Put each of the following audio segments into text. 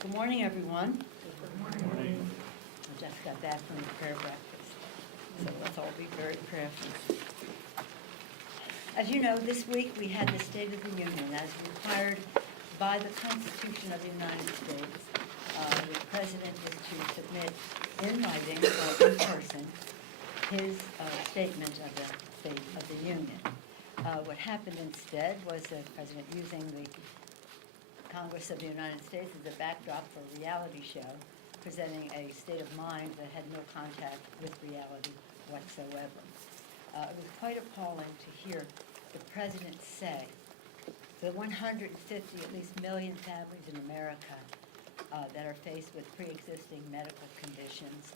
Good morning, everyone. Good morning. I just got back from the prayer breakfast, so let's all be very prayerful. As you know, this week we had the State of the Union as required by the Constitution of the United States. The President is to submit in writing or in person his statement of the State of the Union. What happened instead was the President using the Congress of the United States as a backdrop for a reality show, presenting a state of mind that had no contact with reality whatsoever. It was quite appalling to hear the President say the 150 at least million families in America that are faced with pre-existing medical conditions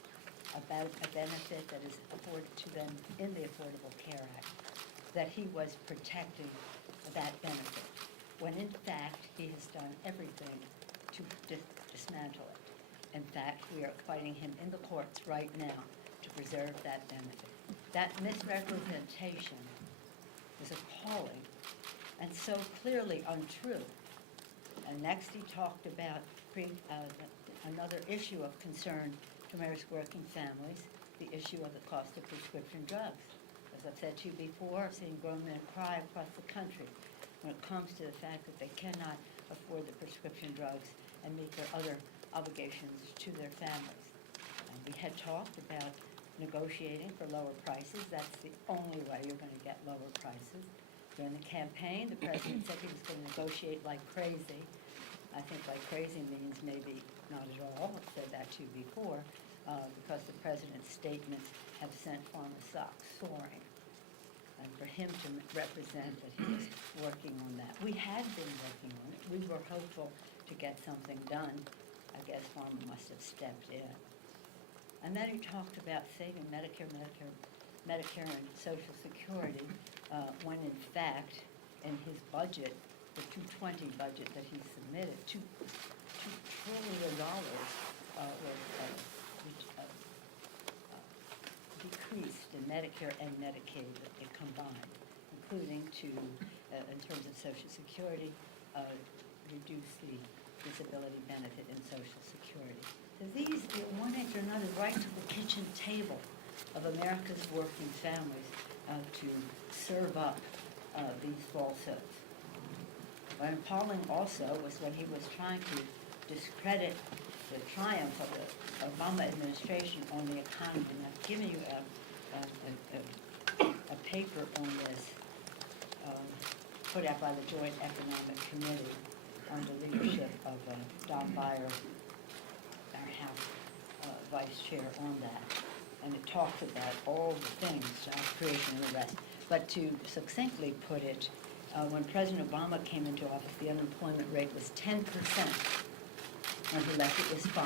about a benefit that is afforded to them in the Affordable Care Act, that he was protecting that benefit, when in fact he has done everything to dismantle it. In fact, we are fighting him in the courts right now to preserve that benefit. That misrepresentation is appalling and so clearly untrue. And next he talked about another issue of concern to America's working families, the issue of the cost of prescription drugs. As I've said to you before, I've seen grown men cry across the country when it comes to the fact that they cannot afford the prescription drugs and meet their other obligations to their families. And we had talked about negotiating for lower prices. That's the only way you're going to get lower prices. During the campaign, the President said he was going to negotiate like crazy. I think like crazy means maybe not at all. I've said that to you before, because the President's statements have sent farmer stocks soaring. And for him to represent that he was working on that. We had been working on it. We were hopeful to get something done. I guess farmer must have stepped in. And then he talked about saving Medicare, and Social Security, when in fact, in his budget, the 220 budget that he submitted, $2 trillion was decreased in Medicare and Medicaid combined, including to, in terms of Social Security, reduce the disability benefit in Social Security. So these, on one hand, are not right to the kitchen table of America's working families to serve up these falsehoods. But appalling also was when he was trying to discredit the triumph of the Obama administration on the economy. And I've given you a paper on this put out by the Joint Economic Committee under leadership of Don Beyer, our House Vice Chair, on that. And it talks about all the things, job creation and the rest. But to succinctly put it, when President Obama came into office, the unemployment rate was 10%. When he left, it was 5%.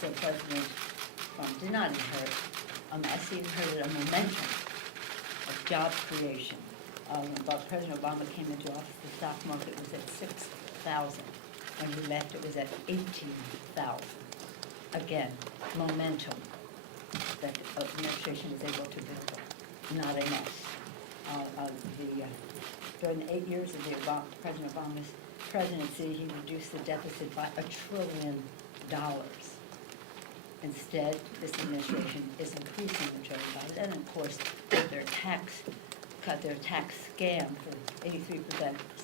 So President Trump did not inherit a mess. He inherited a momentum of job creation. When President Obama came into office, the stock market was at 6,000. When he left, it was at 18,000. Again, momentum that the administration was able to build, not a mess. During the 8 years of President Obama's presidency, he reduced the deficit by $1 trillion. Instead, this administration is increasing the $1 trillion. And of course, their tax scam for 83%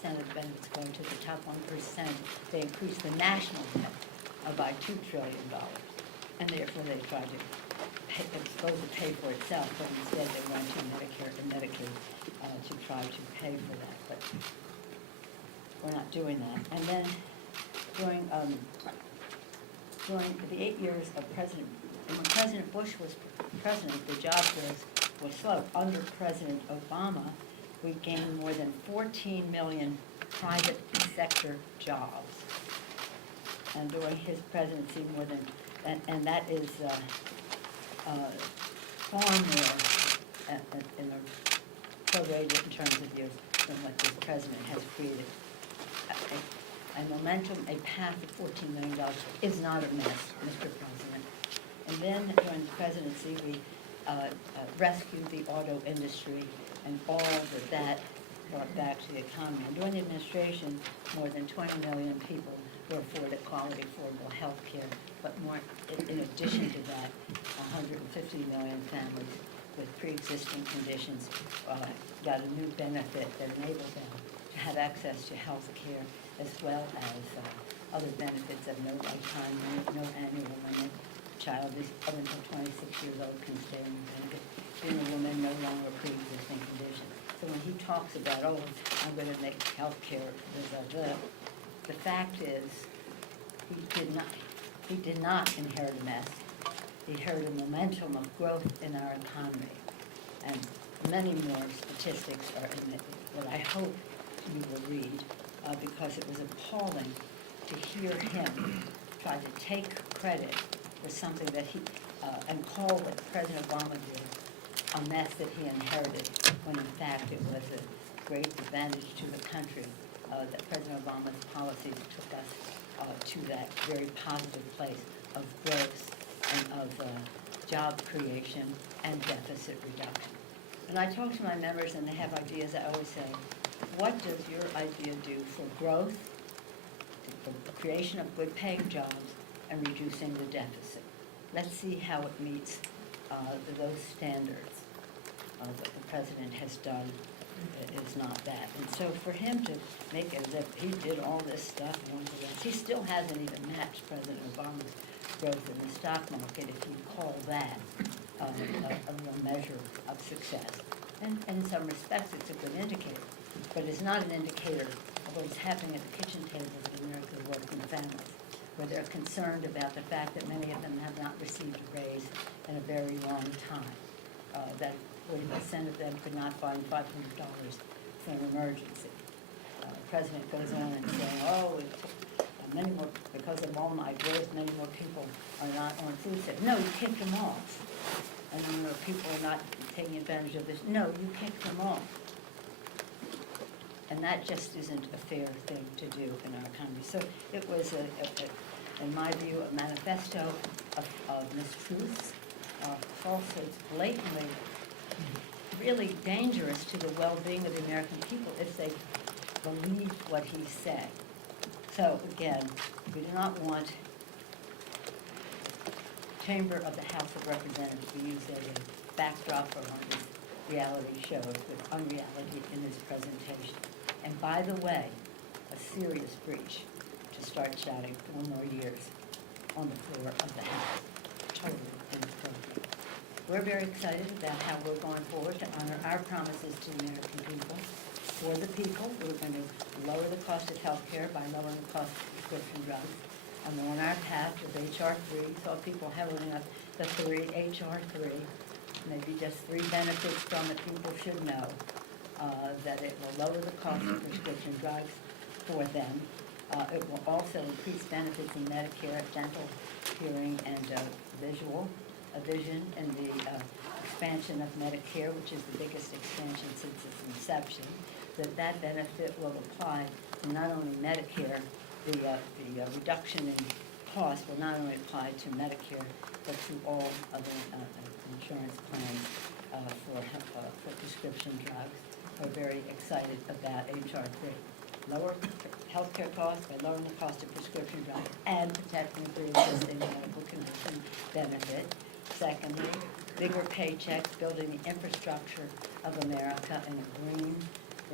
of the benefits going to the top 1%. They increased the national debt by $2 trillion. And therefore, they tried to pay for itself, but instead they went to Medicare and Medicaid to try to pay for that. But we're not doing that. And then during the 8 years of when President Bush was president, the job growth was slow. Under President Obama, we gained more than 14 million private sector jobs. And during his presidency, more than, and that is far more in the prorated in terms of years than what this president has created. A momentum, a path of $14 million is not a mess, Mr. President. And then during the presidency, we rescued the auto industry and all that brought back to the economy. And during the administration, more than 20 million people were afforded quality, affordable health care. But more, in addition to that, 150 million families with pre-existing conditions got a new benefit that enabled them to have access to health care, as well as other benefits of no lifetime limit, no annual limit. Child is up until 26 years old can stay in the benefit. Being a woman, no longer pre-existing condition. So when he talks about, oh, I'm going to make health care, the fact is, he did not inherit a mess. He inherited a momentum of growth in our economy. And many more statistics are in it that I hope you will read, because it was appalling to hear him try to take credit for something that he, and call what President Obama did a mess that he inherited, when in fact it was a great advantage to the country that President Obama's policies took us to that very positive place of growth and of job creation and deficit reduction. When I talk to my members and they have ideas, I always say, what does your idea do for growth, for the creation of good paying jobs, and reducing the deficit? Let's see how it meets those standards. What the president has done is not that. And so for him to make it as if he did all this stuff and all the rest, he still hasn't even matched President Obama's growth in the stock market, if you call that a real measure of success. And in some respects, it's a good indicator, but it's not an indicator of what's happening at the kitchen tables of America's working families, where they're concerned about the fact that many of them have not received a raise in a very long time, that 40% of them could not find $500 for an emergency. The president goes on and saying, oh, many more, because of all my growth, many more people are not on food stamps. No, you kicked them off. And then there are people are not taking advantage of this. No, you kicked them off. And that just isn't a fair thing to do in our economy. So it was, in my view, a manifesto of mistruths, falsehoods, blatantly, really dangerous to the well-being of the American people if they believe what he said. So again, we do not want Chamber of the House of Representatives to use as a backdrop for one of his reality shows with unreality in his presentation. And by the way, a serious breach to start shouting 4 more years on the floor of the House. Totally inappropriate. We're very excited about how we're going forward to honor our promises to the American people. For the people, we're going to lower the cost of health care by lowering the cost of prescription drugs. And we're on our path with H.R. 3, so people holding up the H.R. 3, maybe just 3 benefits from it people should know, that it will lower the cost of prescription drugs for them. It will also increase benefits in Medicare, dental, hearing, and vision, and the expansion of Medicare, which is the biggest expansion since its inception. That benefit will apply to not only Medicare, the reduction in cost will not only apply to Medicare, but to all other insurance plans for prescription drugs. We're very excited about H.R. 3. Lower healthcare costs by lowering the cost of prescription drugs and protecting pre-existing medical condition benefit. Secondly, bigger paychecks, building the infrastructure of America in a green,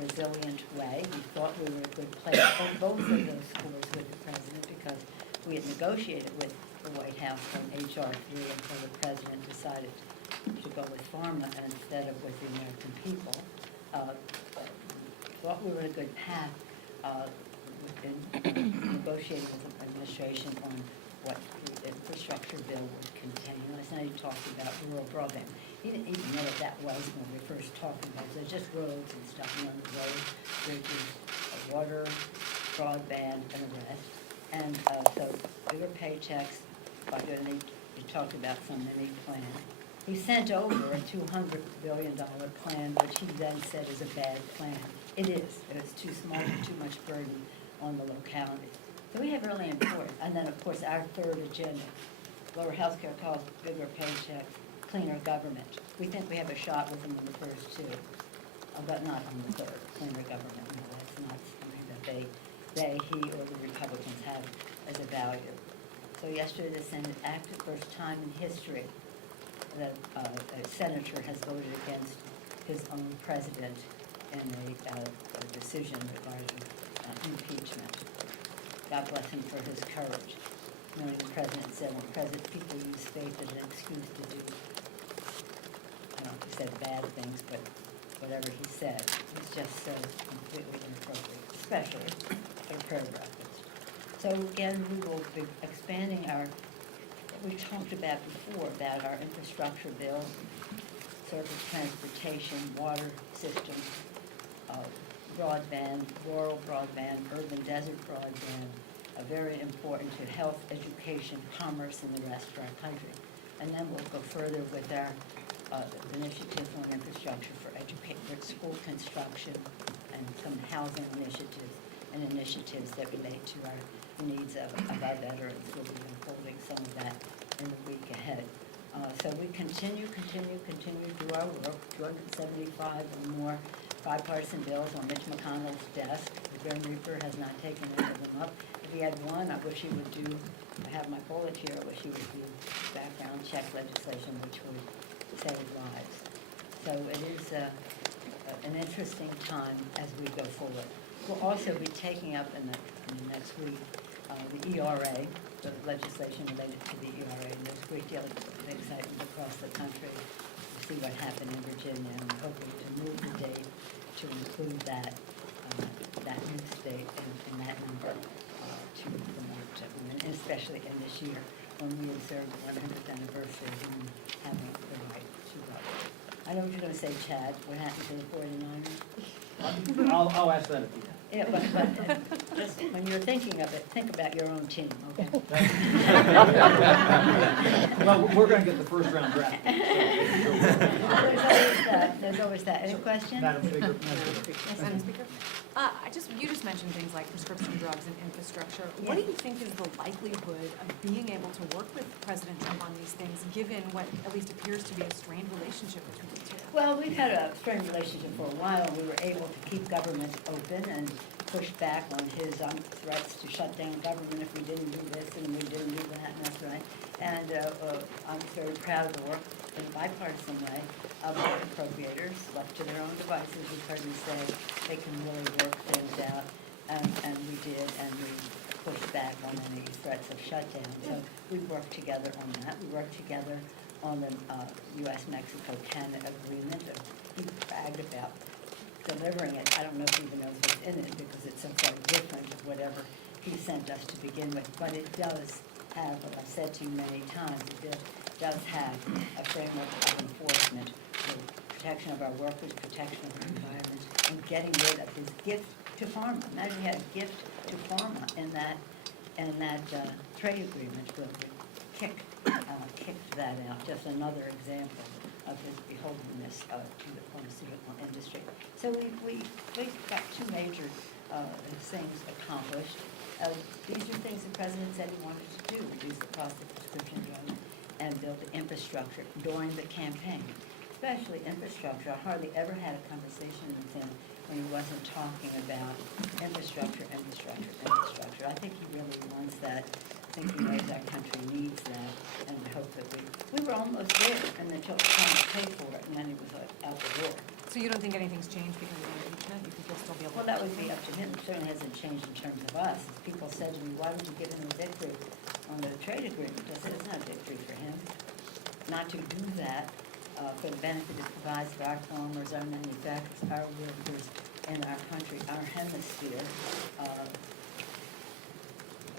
resilient way. We thought we were in a good place on both of those scores with the president, because we had negotiated with the White House on H.R. 3 until the president decided to go with pharma instead of with the American people. Thought we were in a good path in negotiating with the administration on what the infrastructure bill would contain. Last night he talked about rural broadband. He didn't even know what that was when we first talked about it. There's just roads and stuff, roads, bridges, water, broadband, and the rest. And so bigger paychecks, and he talked about some mini plan. He sent over a $200 billion plan, which he then said is a bad plan. It is. It's too small and too much burden on the locality. So we have really important, and then of course our third agenda, lower health care costs, bigger paychecks, cleaner government. We think we have a shot with them in the first two, but not on the third, cleaner government. No, that's not something that he or the Republicans have as a value. So yesterday the Senate acted first time in history that a senator has voted against his own president in a decision regarding impeachment. God bless him for his courage. Knowing the president said when people use faith as an excuse to do, I don't know if he said bad things, but whatever he said was just so completely inappropriate, especially for a prayer breakfast. So again, we will be expanding what we talked about before, about our infrastructure bill, surface transportation, water systems, broadband, rural broadband, urban desert broadband, very important to health, education, commerce, and the rest of our country. And then we'll go further with our initiatives on infrastructure for school construction and some housing initiatives and initiatives that relate to our needs of our veterans. We'll be unfolding some of that in the week ahead. So we continue to do our work. 275 or more bipartisan bills on Mitch McConnell's desk. The Grim Reaper has not taken any of them up. If he had one, I wish he would do, I have my bullet here, I wish he would do background check legislation which would save lives. So it is an interesting time as we go forward. We'll also be taking up in the next week the ERA, the legislation related to the ERA, and there's a great deal of excitement across the country to see what happened in Virginia, and we're hoping to move the date to include that new state and that number to the march, and especially in this year when we observe the 100th anniversary of women having the right to vote. I know what you're going to say, Chad. What happened to the 49ers? I'll ask that at the end. Yeah, but just when you're thinking of it, think about your own team, okay? Well, we're going to get the first round draft. There's always that. Any question? Madam Speaker. Yes, Madam Speaker. You just mentioned things like prescription drugs and infrastructure. Yes. What do you think is the likelihood of being able to work with President Trump on these things, given what at least appears to be a strained relationship between the two? Well, we've had a strained relationship for a while. We were able to keep government open and push back on his threats to shut down government if we didn't do this and we didn't do that, and that's right. And I'm very proud of the work in a bipartisan way of the appropriators, left to their own devices. You've heard me say they can really work things out, and we did, and we pushed back on any threats of shutdown. So we worked together on that. We worked together on the U.S.-Mexico-Canada agreement. He bragged about delivering it. I don't know if he even knows what's in it because it's so far different of whatever he sent us to begin with. But it does have, what I've said to you many times, it does have a framework of enforcement for protection of our workers, protection of our environment, and getting rid of his gift to pharma. Imagine he had a gift to pharma in that trade agreement. We'll kicked that out. Just another example of his beholdenness to the pharmaceutical industry. So we got two major things accomplished. These are things the president said he wanted to do: reduce the cost of prescription drugs and build the infrastructure during the campaign. Especially infrastructure. I hardly ever had a conversation with him when he wasn't talking about infrastructure. I think he really wants that. I think he knows our country needs that, and I hope that we were almost there, and then trying to pay for it, and then he was like out the door. So you don't think anything's changed because of the impeachment? You think you'll still be able to? Well, that would be up to him. It certainly hasn't changed in terms of us. People said to me, why would you give him a victory on the trade agreement? I said, it's not a victory for him. Not to do that for the benefit it provides for our farmers, our manufacturers, our workers in our country, our hemisphere,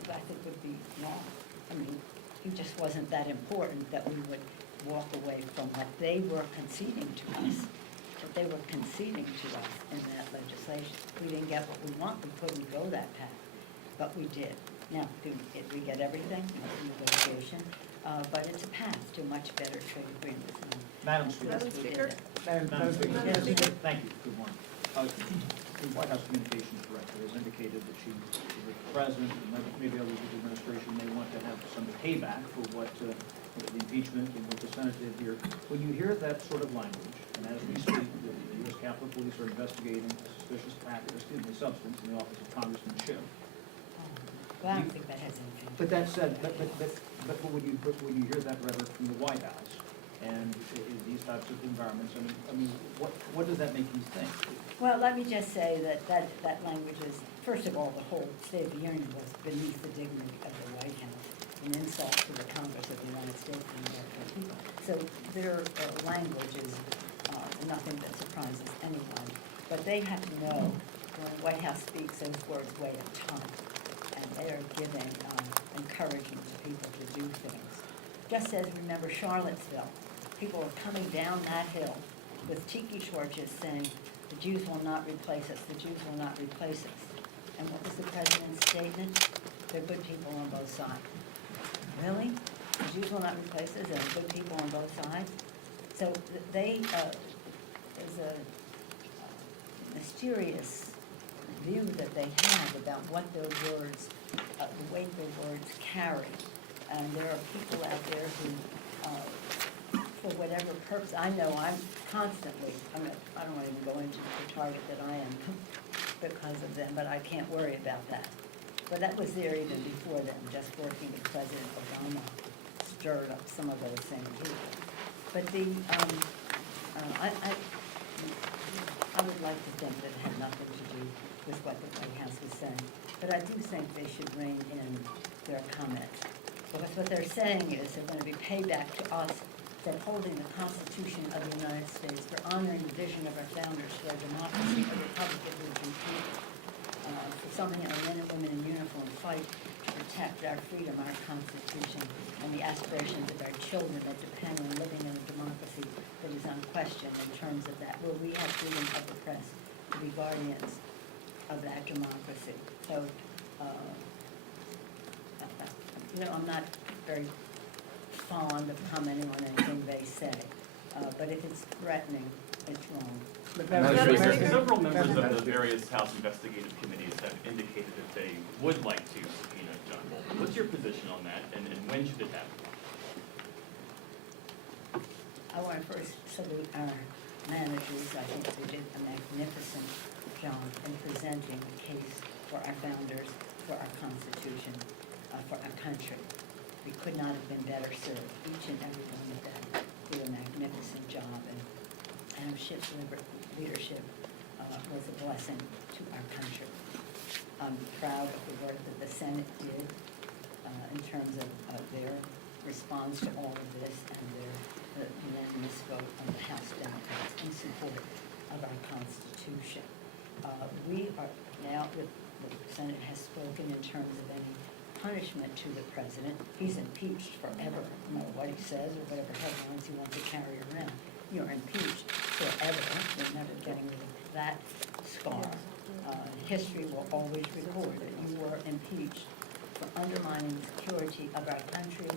I think would be wrong. I mean, he just wasn't that important that we would walk away from what they were conceding to us. What they were conceding to us in that legislation. We didn't get what we want. We couldn't go that path, but we did. Now, did we get everything? No negotiation, but it's a path to much better trade agreements. Madam Speaker. Madam Speaker. Madam Speaker. Madam Speaker. Thank you. Good morning. The White House Communications Director has indicated that the President and maybe others of the administration may want to have some payback for what the impeachment and what the Senate did here. When you hear that sort of language, and as we speak, the U.S. Capitol Police are investigating a suspicious substance in the office of Congressman Schiff. Well, I don't think that has anything. But that said, but when you hear that rhetoric from the White House and in these types of environments, I mean, what does that make you think? Well, let me just say that language is, first of all, the whole State of the Union was beneath the dignity of the White House, an insult to the Congress of the United States and the American people. So their language is nothing that surprises anyone. But they have to know when the White House speaks, those words weigh a ton. And they are giving encouragement to people to do things. Just as, remember, Charlottesville, people are coming down that hill with tiki torches saying, the Jews will not replace us, the Jews will not replace us. And what was the president's statement? They're good people on both sides. Really? The Jews will not replace us, and good people on both sides? So there's a mysterious view that they have about what their words, the weight their words carry. And there are people out there who, for whatever purpose, I know I'm constantly, I don't want to even go into the target that I am because of them, but I can't worry about that. But that was there even before them, just working with President Obama stirred up some of those same people. But I would like to think that it had nothing to do with what the White House was saying. But I do think they should rein in their comments. Because what they're saying is they're going to be payback to us for upholding the Constitution of the United States, for honoring the vision of our founders, for our democracy, a republic of the free people, for something our men and women in uniform fight to protect our freedom, our Constitution, and the aspirations of our children that depend on living in a democracy that is unquestioned in terms of that, where we have freedom of the press to be guardians of that democracy. So, I'm not very fond of commenting on anything they say, but if it's threatening, it's wrong. Several members of the various House investigative committees have indicated that they would like to subpoena John Bolton. What's your position on that, and when should it happen? I want to first salute our managers. I think they did a magnificent job in presenting the case for our founders, for our Constitution, for our country. We could not have been better served. Each and every one of them did a magnificent job, and Adam Schiff's leadership was a blessing to our country. I'm proud of the work that the Senate did in terms of their response to all of this and their unanimous vote on the House Democrats in support of our Constitution. We are now, the Senate has spoken in terms of any punishment to the president. He's impeached forever, no matter what he says or whatever headlines he wants to carry around. You're impeached forever. You're never getting rid of that scar. History will always record that you were impeached for undermining the security of our country,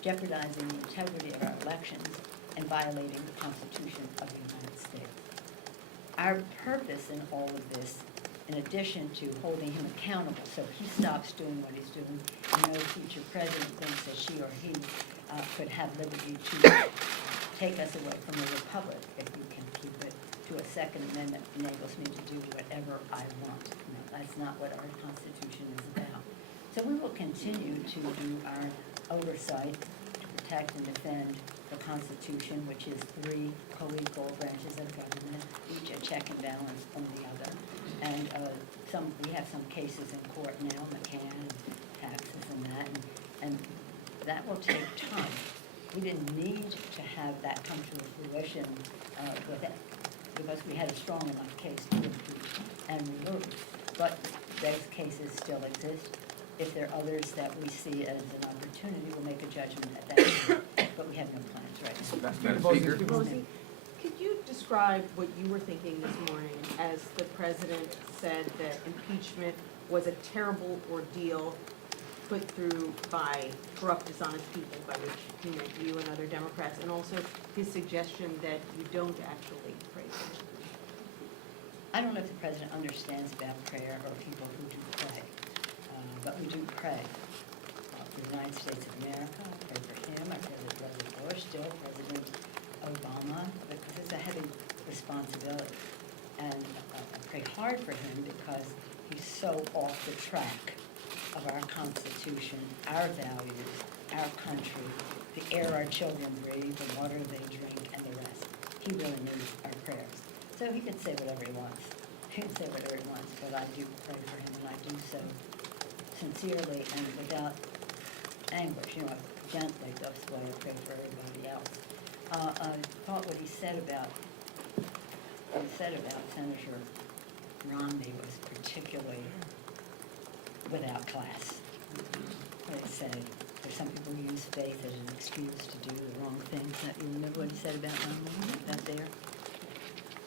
jeopardizing the integrity of our elections, and violating the Constitution of the United States. Our purpose in all of this, in addition to holding him accountable so he stops doing what he's doing and no future president thinks that she or he could have liberty to take us away from the republic, if you can keep it to a Second Amendment, enables me to do whatever I want. No, that's not what our Constitution is about. So we will continue to do our oversight to protect and defend the Constitution, which is three co-equal branches of government, each a check and balance on the other. And we have some cases in court now, McCann, and taxes and that, and that will take time. We didn't need to have that come to fruition with it, because we had a strong enough case to impeach and remove. But those cases still exist. If there are others that we see as an opportunity, we'll make a judgment at that time. But we have no plans right now. Madam Speaker. Pelosi, could you describe what you were thinking this morning as the president said that impeachment was a terrible ordeal put through by corrupt, dishonest people, by which he meant you and other Democrats, and also his suggestion that you don't actually pray for him? I don't know if the president understands about prayer or people who do pray, but we do pray for the United States of America. I pray for him. I pray that or still President Obama, because it's a heavy responsibility. And I pray hard for him because he's so off the track of our Constitution, our values, our country, the air our children breathe, the water they drink, and the rest. He really needs our prayers. So he can say whatever he wants. He can say whatever he wants, but I do pray for him, and I do so sincerely and without anguish, gently, that's why I pray for everybody else. I thought what he said about Senator Romney was particularly without class. What he said, there's some people who use faith as an excuse to do the wrong things. You remember what he said about Romney out there?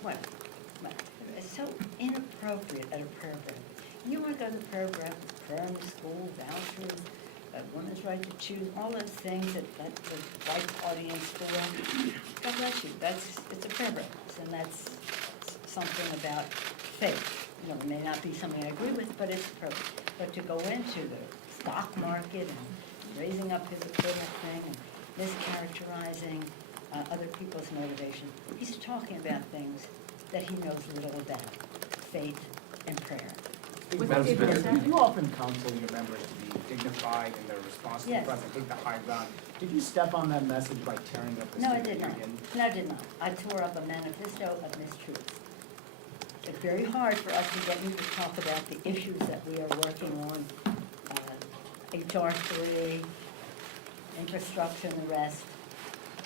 What? It's so inappropriate at a prayer breakfast. You want to go to the prayer breakfast, prayer in the school, vouchers, women's right to choose, all those things that the white audience for. God bless you. It's a prayer breakfast, and that's something about faith. It may not be something I agree with, but it's appropriate. But to go into the stock market and raising up his equipment thing and mischaracterizing other people's motivation, he's talking about things that he knows little about, faith and prayer. Madam Speaker, you often counsel your members to be dignified in their response to the Yes. president, take the high ground. Did you step on that message by tearing up the No, I State did of the not. Union? No, I did not. I tore up a manifesto of mistruths. It's very hard for us to get you to talk about the issues that we are working on, HR 3, infrastructure and the rest.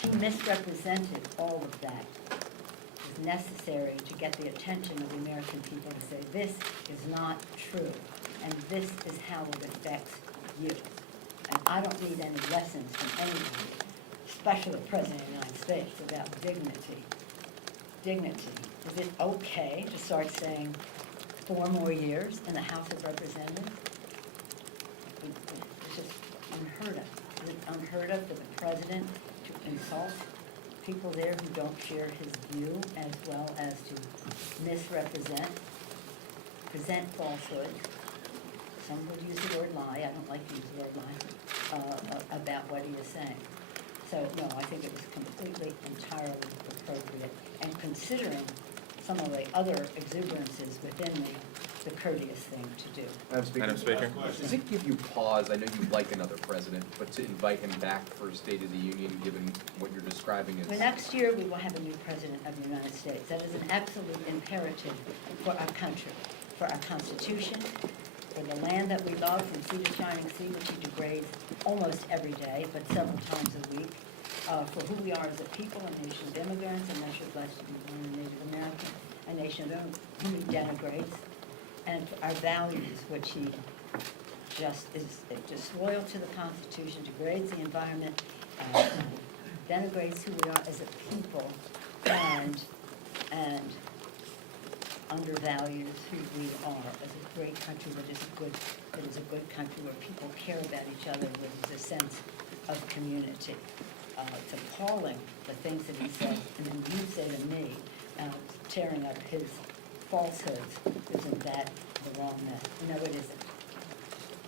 He misrepresented all of that. It was necessary to get the attention of the American people to say, this is not true, and this is how it affects you. And I don't need any lessons from anybody, especially the President of the United States, about dignity. Dignity. Is it okay to start saying 4 more years in the House of Representatives? It's just unheard of. Is it unheard of for the President to insult people there who don't share his view, as well as to misrepresent, present falsehoods? Some would use the word lie, I don't like to use the word lie, about what he was saying. So, no, I think it was completely, entirely appropriate, and considering some of the other exuberances within me, the courteous thing to do. Madam Speaker, does it give you pause, I know you'd like another president, but to invite him back for a State of the Union, given what you're describing as... Well, next year, we will have a new president of the United States. That is an absolute imperative for our country, for our Constitution, for the land that we love from sea to shining sea, which he degrades almost every day, but several times a week, for who we are as a people, a nation of immigrants, a nation blessed to be born a Native American, a nation whom he denigrates, and for our values, which he just is disloyal to the Constitution, degrades the environment, denigrates who we are as a people, and undervalues who we are as a great country that is a good country where people care about each other, where there's a sense of community. It's appalling, the things that he says, and then you say to me, tearing up his falsehoods, isn't that the wrong message? No, it isn't.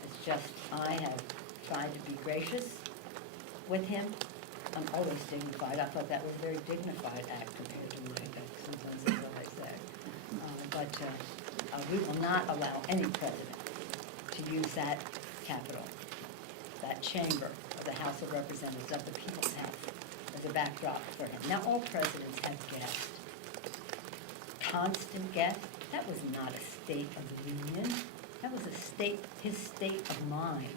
It's just, I have tried to be gracious with him. I'm always dignified. I thought that was a very dignified act compared to my sometimes is what I say. But we will not allow any president to use that Capitol, that chamber of the House of Representatives, of the People's House, as a backdrop for him. Now, all presidents have guests. Constant guest. That was not a State of the Union. That was his state of mind.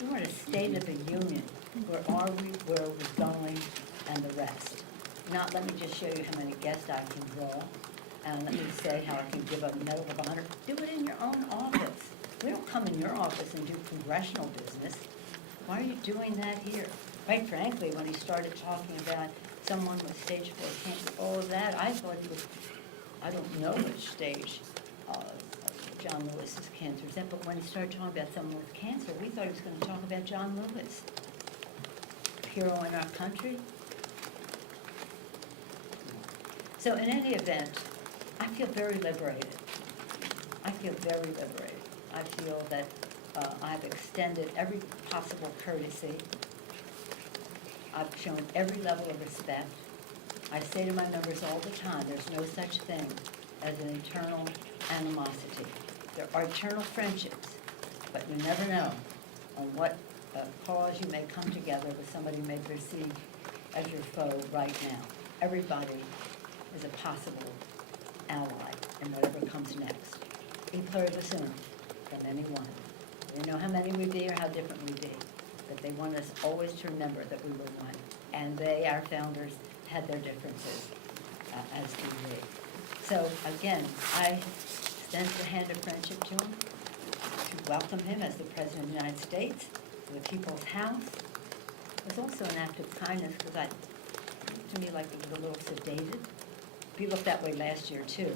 We want a State of the Union. Where are we, where are we going, and the rest. Not let me just show you how many guests I can draw, and let me say how I can give a Medal of Honor. Do it in your own office. We don't come in your office and do congressional business. Why are you doing that here? Quite frankly, when he started talking about someone with stage 4 cancer, all of that, I thought he was, I don't know which stage John Lewis's cancer is at, but when he started talking about someone with cancer, we thought he was going to talk about John Lewis, hero in our country. So in any event, I feel very liberated. I feel very liberated. I feel that I've extended every possible courtesy I've shown every level of respect. I say to my members all the time, there's no such thing as an eternal animosity. There are eternal friendships, but you never know on what cause you may come together with somebody you may perceive as your foe right now. Everybody is a possible ally in whatever comes next, including the sinner from anyone. They know how many we be or how different we be, but they want us always to remember that we were one. And they, our founders, had their differences, as do we. So again, I extend the hand of friendship to him, to welcome him as the President of the United States, to the people's house. It was also an act of kindness, because it looked to me like it was a little sedated. He looked that way last year too,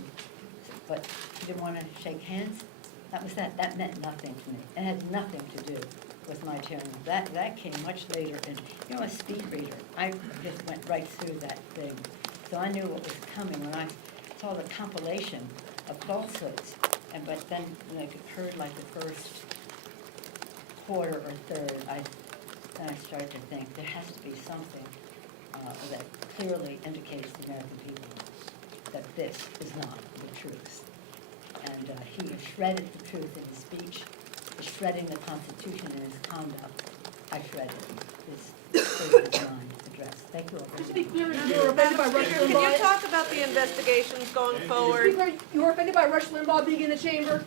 but he didn't want to shake hands. That was that. That meant nothing to me. It had nothing to do with my tearing up. That came much later, and you know, a speed reader, I just went right through that thing. So I knew what was coming when I saw the compilation of falsehoods. But then when I heard like the first quarter or third, then I started to think there has to be something that clearly indicates to the American people that this is not the truth. And he has shredded the truth in his speech, is shredding the Constitution in his conduct. I shredded his State of Mind address. Thank you all very Just to be much. clear, you're offended by Rush Can you Limbaugh. talk about the investigations going Just to be forward? clear, you're offended by Rush Limbaugh being in the chamber?